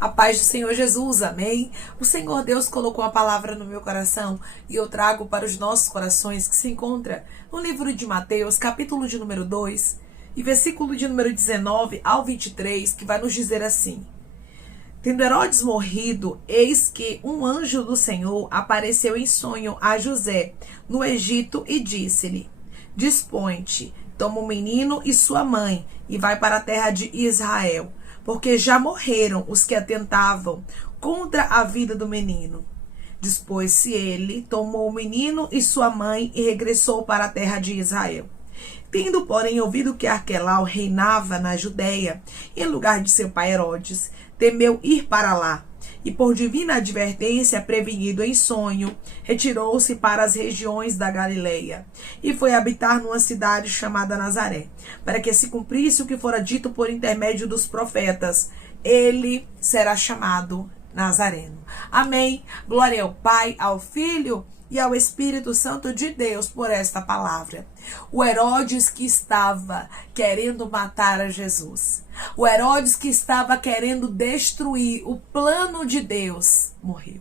A paz do Senhor Jesus, amém? O Senhor Deus colocou a palavra no meu coração e eu trago para os nossos corações, que se encontra no livro de Mateus, capítulo de número 2 e versículo de número 19 ao 23, que vai nos dizer assim: Tendo Herodes morrido, eis que um anjo do Senhor apareceu em sonho a José no Egito e disse-lhe: Dispõe-te, toma o menino e sua mãe e vai para a terra de Israel, porque já morreram os que atentavam contra a vida do menino. Dispôs-se ele, tomou o menino e sua mãe e regressou para a terra de Israel. Tendo, porém, ouvido que Arquelau reinava na Judéia, em lugar de seu pai Herodes, temeu ir para lá. E por divina advertência, prevenido em sonho, retirou-se para as regiões da Galileia e foi habitar numa cidade chamada Nazaré, para que se cumprisse o que fora dito por intermédio dos profetas: ele será chamado Nazareno. Amém. Glória ao Pai, ao Filho e ao Espírito Santo de Deus por esta palavra. O Herodes que estava querendo matar a Jesus, o Herodes que estava querendo destruir o plano de Deus, morreu.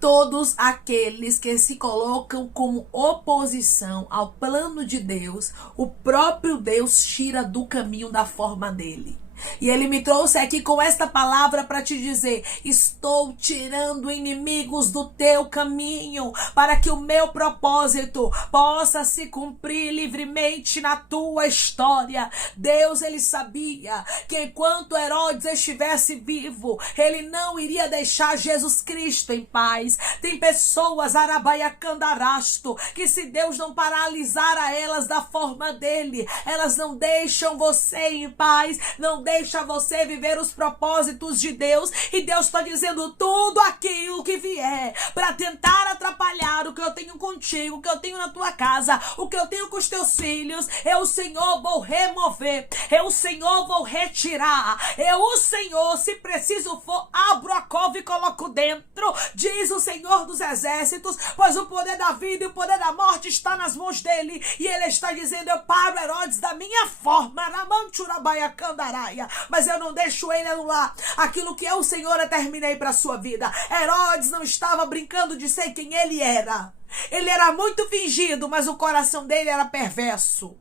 Todos aqueles que se colocam como oposição ao plano de Deus, o próprio Deus tira do caminho da forma dele. E ele me trouxe aqui com esta palavra para te dizer: estou tirando inimigos do teu caminho, para que o meu propósito possa se cumprir livremente na tua história. Deus, ele sabia que enquanto Herodes estivesse vivo, ele não iria deixar Jesus Cristo em paz. Tem pessoas, arabaiacandarasto, que se Deus não paralisar a elas da forma dele, elas não deixam você em paz, não deixa você viver os propósitos de Deus. E Deus está dizendo: tudo aquilo que vier para tentar atrapalhar o que eu tenho contigo, o que eu tenho na tua casa, o que eu tenho com os teus filhos, eu, o Senhor, vou remover, eu, o Senhor, vou retirar, eu, o Senhor, se preciso for, abro a cova e coloco dentro, diz o Senhor dos exércitos, pois o poder da vida e o poder da morte está nas mãos dele. E ele está dizendo: eu paro Herodes da minha forma, na manturabaiacandaraia, mas eu não deixo ele anular aquilo que eu, o Senhor, determinei para a sua vida. Herodes não estava brincando de ser quem ele era. Ele era muito fingido, mas o coração dele era perverso.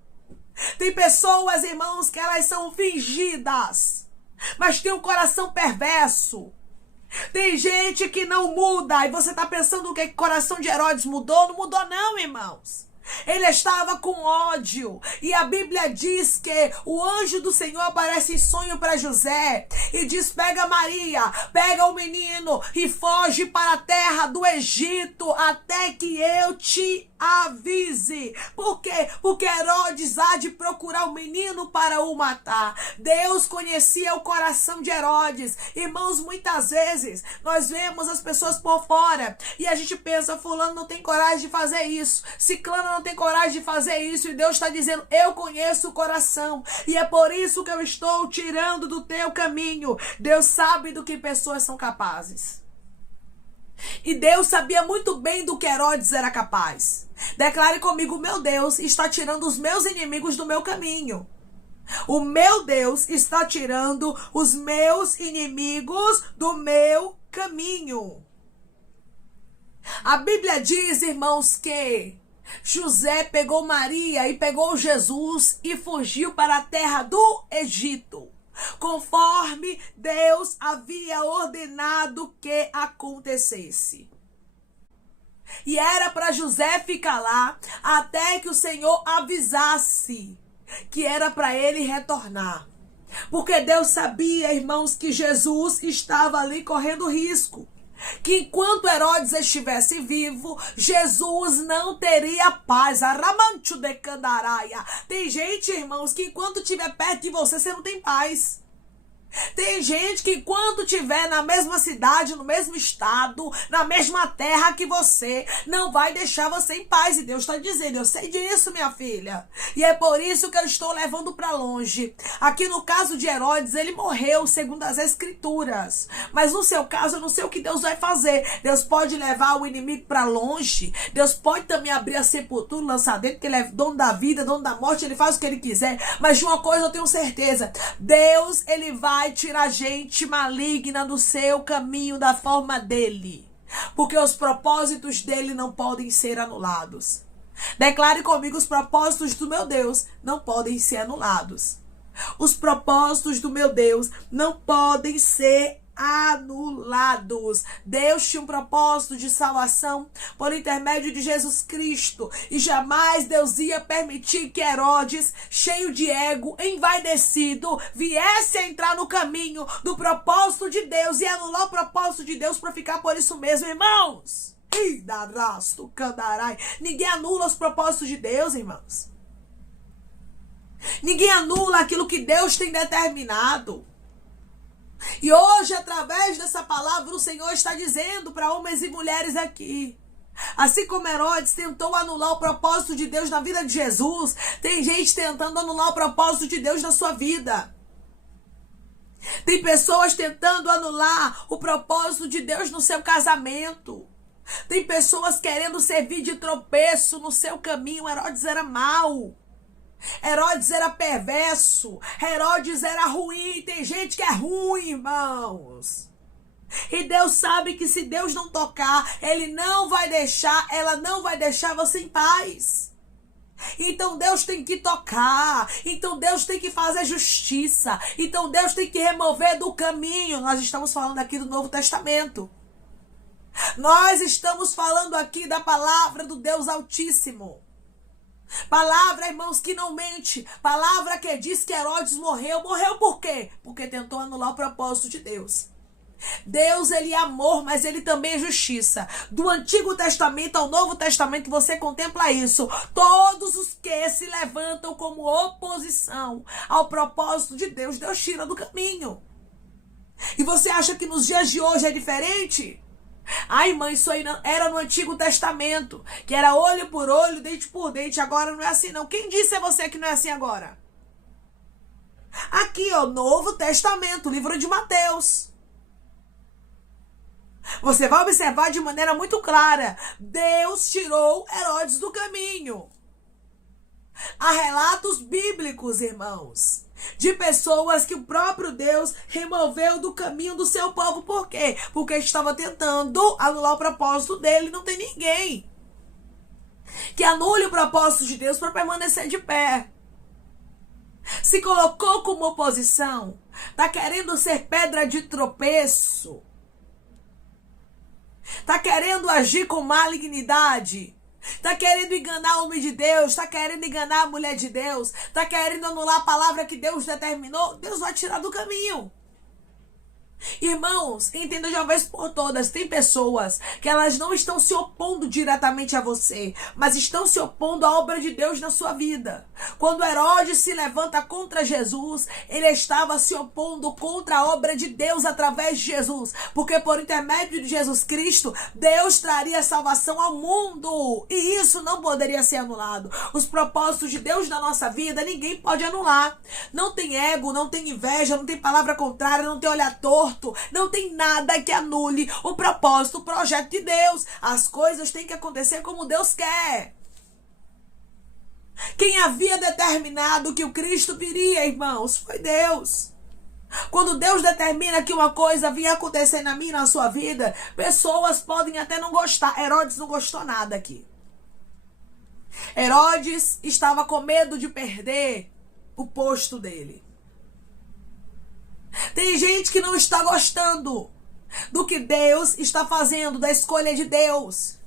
Tem pessoas, irmãos, que elas são fingidas, mas tem um coração perverso. Tem gente que não muda, e você está pensando que o coração de Herodes mudou? Não mudou não, irmãos. Ele estava com ódio, e a Bíblia diz que o anjo do Senhor aparece em sonho para José e diz: pega Maria, pega o menino e foge para a terra do Egito até que eu te avise. Por quê? Porque Herodes há de procurar o menino para o matar. Deus conhecia o coração de Herodes. Irmãos, muitas vezes nós vemos as pessoas por fora e a gente pensa: fulano não tem coragem de fazer isso, ciclano não tem coragem de fazer isso, e Deus está dizendo: eu conheço o coração, e é por isso que eu estou tirando do teu caminho. Deus sabe do que pessoas são capazes. E Deus sabia muito bem do que Herodes era capaz. Declare comigo: meu Deus está tirando os meus inimigos do meu caminho. O meu Deus está tirando os meus inimigos do meu caminho. A Bíblia diz, irmãos, que José pegou Maria e pegou Jesus e fugiu para a terra do Egito, conforme Deus havia ordenado que acontecesse. E era para José ficar lá até que o Senhor avisasse que era para ele retornar. Porque Deus sabia, irmãos, que Jesus estava ali correndo risco. Que enquanto Herodes estivesse vivo, Jesus não teria paz. Aramancho de Candaraia. Tem gente, irmãos, que enquanto estiver perto de você, você não tem paz. Tem gente que enquanto estiver na mesma cidade, no mesmo estado, na mesma terra que você, não vai deixar você em paz. E Deus está dizendo: eu sei disso, minha filha. E é por isso que eu estou levando para longe. Aqui no caso de Herodes, ele morreu segundo as escrituras. Mas no seu caso, eu não sei o que Deus vai fazer. Deus pode levar o inimigo para longe. Deus pode também abrir a sepultura, lançar dentro, porque ele é dono da vida, dono da morte, ele faz o que ele quiser. Mas de uma coisa eu tenho certeza: Deus, ele vai vai tirar gente maligna do seu caminho, da forma dele. Porque os propósitos dele não podem ser anulados. Declare comigo: os propósitos do meu Deus não podem ser anulados. Os propósitos do meu Deus não podem ser anulados. Deus tinha um propósito de salvação por intermédio de Jesus Cristo, e jamais Deus ia permitir que Herodes, cheio de ego, envaidecido, viesse a entrar no caminho do propósito de Deus e anular o propósito de Deus para ficar por isso mesmo, irmãos. Ninguém anula os propósitos de Deus, irmãos. Ninguém anula aquilo que Deus tem determinado. E hoje, através dessa palavra, o Senhor está dizendo para homens e mulheres aqui: assim como Herodes tentou anular o propósito de Deus na vida de Jesus, tem gente tentando anular o propósito de Deus na sua vida. Tem pessoas tentando anular o propósito de Deus no seu casamento. Tem pessoas querendo servir de tropeço no seu caminho. Herodes era mau. Herodes era perverso. Herodes era ruim. Tem gente que é ruim, irmãos. E Deus sabe que se Deus não tocar, Ele não vai deixar, ela não vai deixar você em paz. Então Deus tem que tocar. Então Deus tem que fazer justiça. Então Deus tem que remover do caminho. Nós estamos falando aqui do Novo Testamento. Nós estamos falando aqui da palavra do Deus Altíssimo. Palavra, irmãos, que não mente. Palavra que diz que Herodes morreu. Morreu por quê? Porque tentou anular o propósito de Deus. Deus, Ele é amor, mas Ele também é justiça. Do Antigo Testamento ao Novo Testamento você contempla isso. Todos os que se levantam como oposição ao propósito de Deus, Deus tira do caminho. E você acha que nos dias de hoje é diferente? Ai, irmã, isso aí não, era no Antigo Testamento, que era olho por olho, dente por dente. Agora não é assim não. Quem disse a você que não é assim agora? Aqui, ó, Novo Testamento, livro de Mateus. Você vai observar de maneira muito clara: Deus tirou Herodes do caminho. Há relatos bíblicos, irmãos, de pessoas que o próprio Deus removeu do caminho do seu povo. Por quê? Porque estava tentando anular o propósito dele. Não tem ninguém que anule o propósito de Deus para permanecer de pé. Se colocou como oposição, está querendo ser pedra de tropeço, está querendo agir com malignidade, está querendo enganar o homem de Deus, está querendo enganar a mulher de Deus, está querendo anular a palavra que Deus determinou. Deus vai tirar do caminho. Irmãos, entenda de uma vez por todas: tem pessoas que elas não estão se opondo diretamente a você, mas estão se opondo à obra de Deus na sua vida. Quando Herodes se levanta contra Jesus, ele estava se opondo contra a obra de Deus através de Jesus, porque por intermédio de Jesus Cristo, Deus traria salvação ao mundo, e isso não poderia ser anulado. Os propósitos de Deus na nossa vida, ninguém pode anular. Não tem ego, não tem inveja, não tem palavra contrária, não tem olhar torto, não tem nada que anule o propósito, o projeto de Deus. As coisas têm que acontecer como Deus quer. Quem havia determinado que o Cristo viria, irmãos, foi Deus. Quando Deus determina que uma coisa vinha acontecer na minha e na sua vida, pessoas podem até não gostar. Herodes não gostou nada aqui. Herodes estava com medo de perder o posto dele. Tem gente que não está gostando do que Deus está fazendo, da escolha de Deus.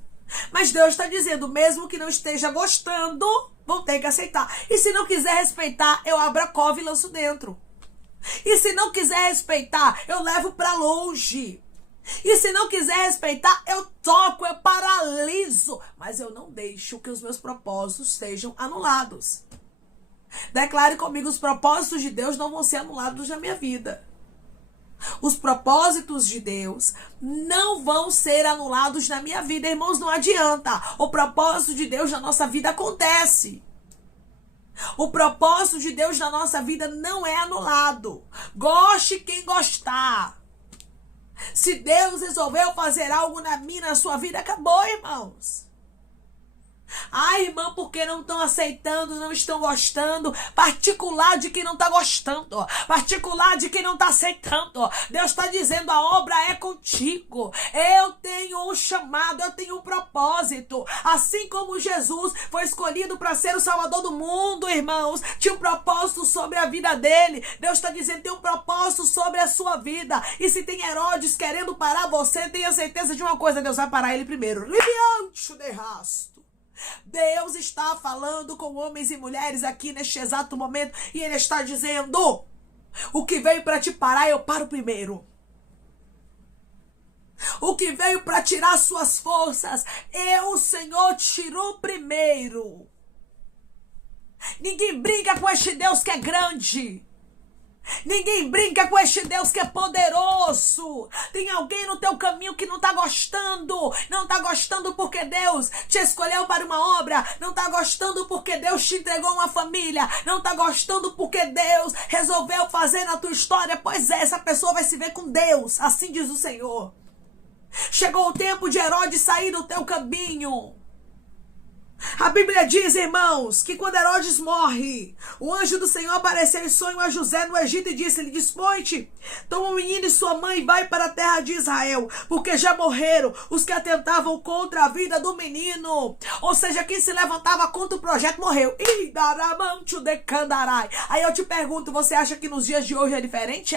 Mas Deus está dizendo: mesmo que não esteja gostando, vão ter que aceitar. E se não quiser respeitar, eu abro a cova e lanço dentro. E se não quiser respeitar, eu levo para longe. E se não quiser respeitar, eu toco, eu paraliso. Mas eu não deixo que os meus propósitos sejam anulados. Declare comigo: os propósitos de Deus não vão ser anulados na minha vida. Os propósitos de Deus não vão ser anulados na minha vida. Irmãos, não adianta. O propósito de Deus na nossa vida acontece. O propósito de Deus na nossa vida não é anulado. Goste quem gostar. Se Deus resolveu fazer algo na minha, na sua vida, acabou, irmãos. Ai, irmã, porque não estão aceitando, não estão gostando. Particular de quem não está gostando, ó. Particular de quem não está aceitando, ó. Deus está dizendo, a obra é contigo. Eu tenho um chamado, eu tenho um propósito. Assim como Jesus foi escolhido para ser o Salvador do mundo, irmãos, tinha um propósito sobre a vida dele. Deus está dizendo, tem um propósito sobre a sua vida. E se tem Herodes querendo parar você, tenha certeza de uma coisa, Deus vai parar ele primeiro. Libiante de rasto. Deus está falando com homens e mulheres aqui neste exato momento e ele está dizendo, o que veio para te parar, eu paro primeiro. O que veio para tirar suas forças, o Senhor tirou primeiro. Ninguém brinca com este Deus que é grande. Ninguém brinca com este Deus que é poderoso. Tem alguém no teu caminho que não está gostando. Não está gostando porque Deus te escolheu para uma obra. Não está gostando porque Deus te entregou uma família. Não está gostando porque Deus resolveu fazer na tua história. Pois é, essa pessoa vai se ver com Deus. Assim diz o Senhor. Chegou o tempo de Herodes sair do teu caminho. A Bíblia diz, irmãos, que quando Herodes morre, o anjo do Senhor apareceu em sonho a José no Egito e disse-lhe, desponte, toma o menino e sua mãe e vai para a terra de Israel, porque já morreram os que atentavam contra a vida do menino. Ou seja, quem se levantava contra o projeto morreu. Aí eu te pergunto, você acha que nos dias de hoje é diferente,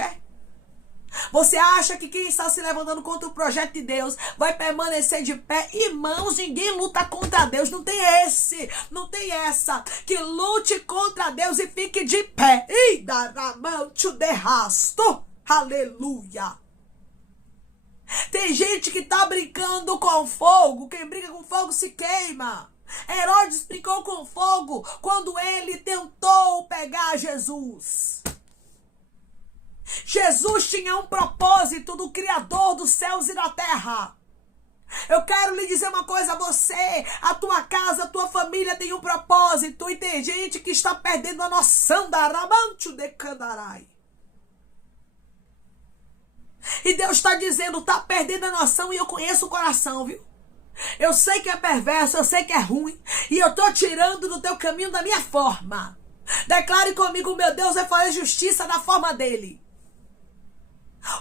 Você acha que quem está se levantando contra o projeto de Deus vai permanecer de pé? Irmãos, ninguém luta contra Deus. Não tem não tem essa. Que lute contra Deus e fique de pé. E dará mão de rasto. Aleluia. Tem gente que está brincando com fogo. Quem brinca com fogo se queima. Herodes brincou com fogo quando ele tentou pegar Jesus. Jesus tinha um propósito do Criador dos céus e da terra. Eu quero lhe dizer uma coisa, você, a tua casa, a tua família tem um propósito. E tem gente que está perdendo a noção da Aramancho de Candarai. E Deus está dizendo, está perdendo a noção e eu conheço o coração, viu? Eu sei que é perverso, eu sei que é ruim. E eu estou tirando do teu caminho da minha forma. Declare comigo, meu Deus vai fazer justiça da forma dele.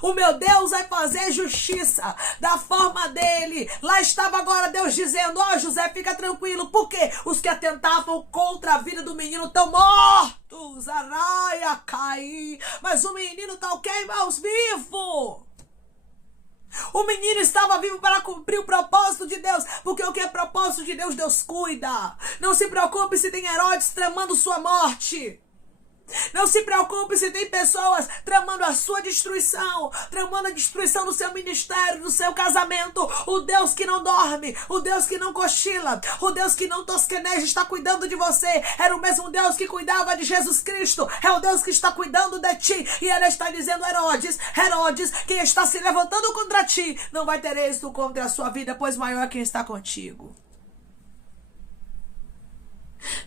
O meu Deus vai fazer justiça da forma dele. Lá estava agora Deus dizendo, José, fica tranquilo, porque os que atentavam contra a vida do menino estão mortos. Araia, cair. Mas o menino está o quê, irmãos? Vivo. O menino estava vivo para cumprir o propósito de Deus, porque o que é propósito de Deus, Deus cuida. Não se preocupe se tem Herodes tramando sua morte. Não se preocupe se tem pessoas tramando a sua destruição, tramando a destruição do seu ministério, do seu casamento. O Deus que não dorme, o Deus que não cochila, o Deus que não tosqueneja está cuidando de você. Era o mesmo Deus que cuidava de Jesus Cristo. É o Deus que está cuidando de ti. E ele está dizendo, Herodes, quem está se levantando contra ti não vai ter êxito contra a sua vida, pois maior é quem está contigo.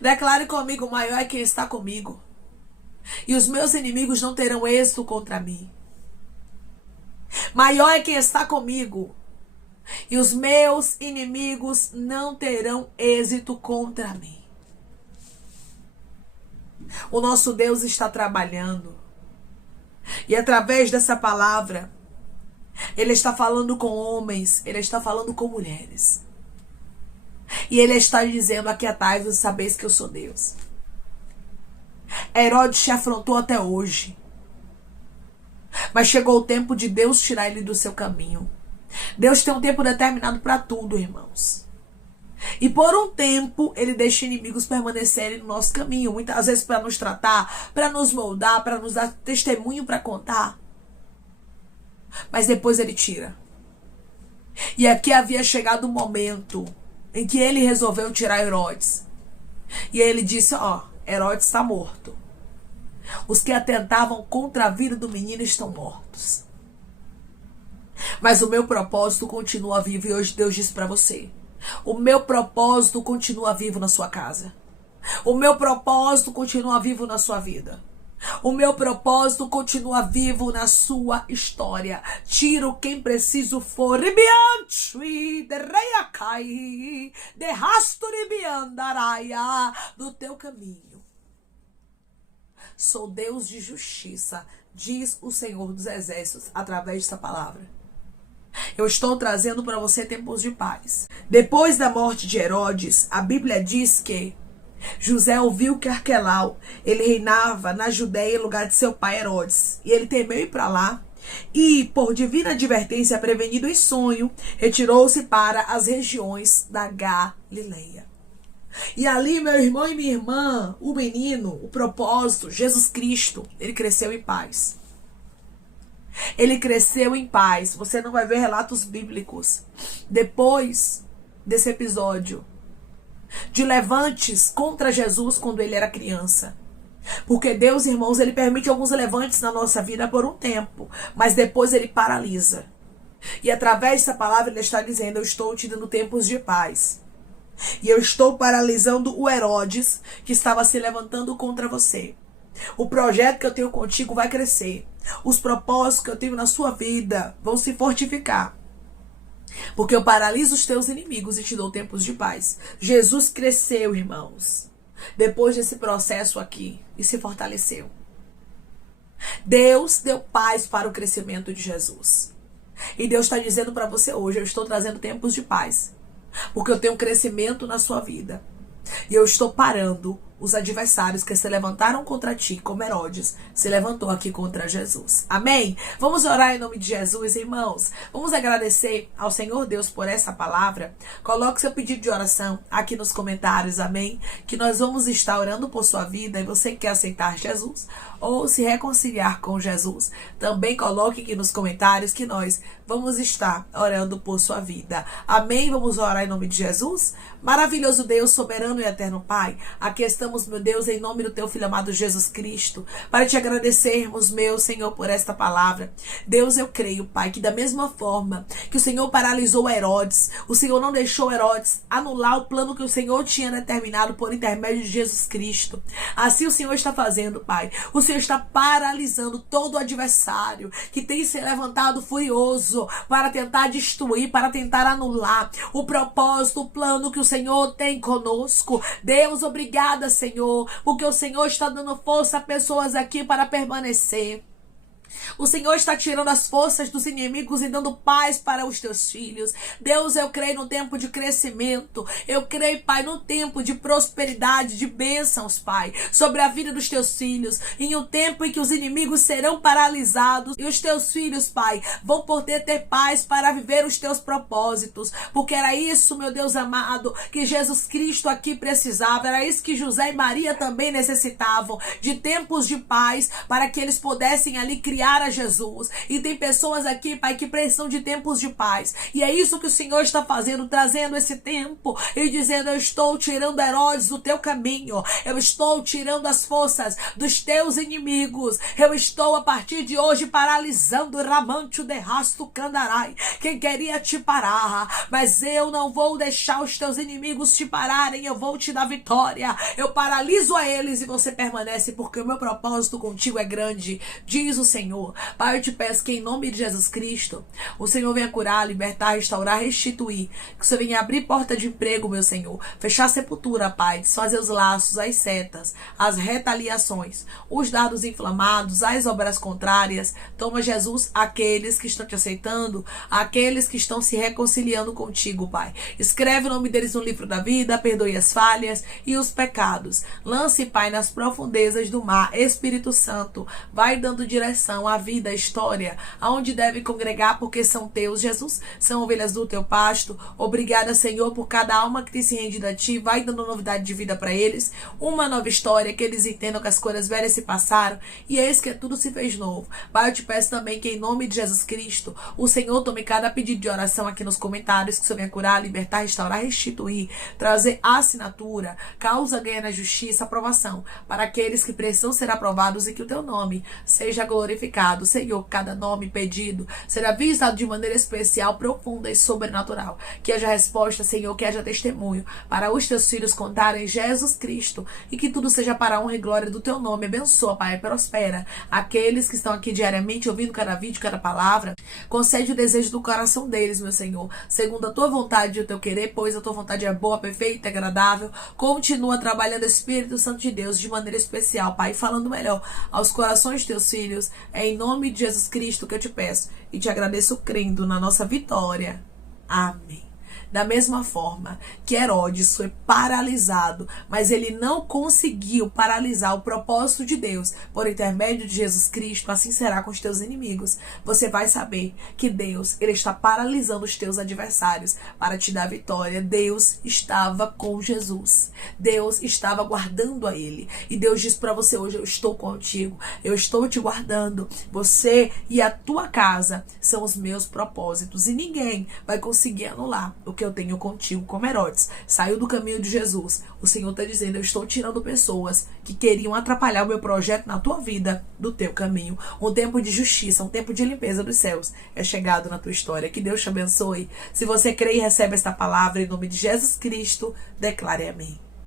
Declare comigo, maior é quem está comigo. E os meus inimigos não terão êxito contra mim. Maior é quem está comigo. E os meus inimigos não terão êxito contra mim. O nosso Deus está trabalhando. E através dessa palavra, Ele está falando com homens, Ele está falando com mulheres. E Ele está dizendo, aquietai-vos e sabeis que eu sou Deus. Herodes te afrontou até hoje. Mas chegou o tempo de Deus tirar ele do seu caminho. Deus tem um tempo determinado para tudo, irmãos. E por um tempo, Ele deixa inimigos permanecerem no nosso caminho. Muitas vezes para nos tratar, para nos moldar, para nos dar testemunho para contar. Mas depois Ele tira. E aqui havia chegado o momento em que Ele resolveu tirar Herodes. E Ele disse, Herodes está morto. Os que atentavam contra a vida do menino estão mortos. Mas o meu propósito continua vivo. E hoje Deus diz para você, o meu propósito continua vivo na sua casa. O meu propósito continua vivo na sua vida. O meu propósito continua vivo na sua história. Tiro quem preciso for. Do teu caminho. Sou Deus de justiça, diz o Senhor dos Exércitos, através dessa palavra. Eu estou trazendo para você tempos de paz. Depois da morte de Herodes, a Bíblia diz que José ouviu que Arquelau, ele reinava na Judéia em lugar de seu pai Herodes. E ele temeu ir para lá. E, por divina advertência, prevenido em sonho, retirou-se para as regiões da Galileia. E ali, meu irmão e minha irmã, o menino, o propósito, Jesus Cristo, ele cresceu em paz. Ele cresceu em paz. Você não vai ver relatos bíblicos depois desse episódio de levantes contra Jesus quando ele era criança. Porque Deus, irmãos, ele permite alguns levantes na nossa vida por um tempo, mas depois ele paralisa. E através dessa palavra ele está dizendo: eu estou te dando tempos de paz. E eu estou paralisando o Herodes que estava se levantando contra você. O projeto que eu tenho contigo vai crescer. Os propósitos que eu tenho na sua vida vão se fortificar. Porque eu paraliso os teus inimigos e te dou tempos de paz. Jesus cresceu, irmãos, depois desse processo aqui, e se fortaleceu. Deus deu paz para o crescimento de Jesus. E Deus está dizendo para você hoje: eu estou trazendo tempos de paz. Porque eu tenho crescimento na sua vida. E eu estou parando os adversários que se levantaram contra ti, como Herodes se levantou aqui contra Jesus. Amém? Vamos orar em nome de Jesus, irmãos. Vamos agradecer ao Senhor Deus por essa palavra. Coloque seu pedido de oração aqui nos comentários, amém? Que nós vamos estar orando por sua vida. E você que quer aceitar Jesus ou se reconciliar com Jesus, também coloque aqui nos comentários que nós vamos estar orando por sua vida. Amém? Vamos orar em nome de Jesus? Maravilhoso Deus, soberano e eterno Pai, aqui estamos, meu Deus, em nome do teu Filho amado Jesus Cristo, para te agradecermos, meu Senhor, por esta palavra. Deus, eu creio, Pai, que da mesma forma que o Senhor paralisou Herodes, o Senhor não deixou Herodes anular o plano que o Senhor tinha determinado por intermédio de Jesus Cristo. Assim o Senhor está fazendo, Pai. O Senhor está paralisando todo o adversário que tem se levantado furioso para tentar destruir, para tentar anular o propósito, o plano que o Senhor tem conosco. Deus, obrigada, Senhor, porque o Senhor está dando força a pessoas aqui para permanecer. O Senhor está tirando as forças dos inimigos e dando paz para os teus filhos. Deus, eu creio no tempo de crescimento. Eu creio, Pai, no tempo de prosperidade, de bênçãos, Pai, sobre a vida dos teus filhos. Em um tempo em que os inimigos serão paralisados e os teus filhos, Pai, vão poder ter paz para viver os teus propósitos. Porque era isso, meu Deus amado, que Jesus Cristo aqui precisava. Era isso que José e Maria também necessitavam, de tempos de paz, para que eles pudessem ali criar a Jesus. E tem pessoas aqui, Pai, que precisam de tempos de paz. E é isso que o Senhor está fazendo, trazendo esse tempo e dizendo: eu estou tirando Herodes do teu caminho. Eu estou tirando as forças dos teus inimigos. Eu estou, a partir de hoje, paralisando Ramante de Rasto Candarai, quem queria te parar. Mas eu não vou deixar os teus inimigos te pararem. Eu vou te dar vitória. Eu paraliso a eles e você permanece, porque o meu propósito contigo é grande, diz o Senhor. Pai, eu te peço que em nome de Jesus Cristo, o Senhor venha curar, libertar, restaurar, restituir. Que o Senhor venha abrir porta de emprego, meu Senhor. Fechar a sepultura, Pai. Desfazer os laços, as setas, as retaliações, os dardos inflamados, as obras contrárias. Toma, Jesus, aqueles que estão te aceitando, aqueles que estão se reconciliando contigo, Pai. Escreve o nome deles no livro da vida, perdoe as falhas e os pecados. Lance, Pai, nas profundezas do mar. Espírito Santo, vai dando direção à vida, à história, aonde deve congregar, porque são teus, Jesus, são ovelhas do teu pasto. Obrigada, Senhor, por cada alma que tem se rendido a ti. Vai dando novidade de vida para eles, uma nova história, que eles entendam que as coisas velhas se passaram e eis que tudo se fez novo. Pai, eu te peço também que em nome de Jesus Cristo, o Senhor tome cada pedido de oração aqui nos comentários, que o Senhor venha curar, libertar, restaurar, restituir, trazer assinatura, causa ganha na justiça, aprovação para aqueles que precisam ser aprovados, e que o teu nome seja glorificado glorificado. Senhor, cada nome pedido será visitado de maneira especial, profunda e sobrenatural. Que haja resposta, Senhor, que haja testemunho para os teus filhos contarem Jesus Cristo e que tudo seja para a honra e glória do teu nome. Abençoa, Pai, prospera aqueles que estão aqui diariamente ouvindo cada vídeo, cada palavra. Concede o desejo do coração deles, meu Senhor, segundo a tua vontade e o teu querer, pois a tua vontade é boa, perfeita e agradável. Continua trabalhando, Espírito Santo de Deus, de maneira especial, Pai, falando melhor aos corações de teus filhos. É em nome de Jesus Cristo que eu te peço e te agradeço crendo na nossa vitória. Amém. Da mesma forma que Herodes foi paralisado, mas ele não conseguiu paralisar o propósito de Deus por intermédio de Jesus Cristo, assim será com os teus inimigos. Você vai saber que Deus, ele está paralisando os teus adversários para te dar vitória. Deus estava com Jesus. Deus estava guardando a ele. E Deus diz para você hoje: eu estou contigo, eu estou te guardando. Você e a tua casa são os meus propósitos e ninguém vai conseguir anular o que eu tenho contigo. Como Herodes saiu do caminho de Jesus, o Senhor está dizendo: eu estou tirando pessoas que queriam atrapalhar o meu projeto na tua vida do teu caminho. Um tempo de justiça, um tempo de limpeza dos céus é chegado na tua história. Que Deus te abençoe. Se você crê e recebe esta palavra, em nome de Jesus Cristo, declare amém.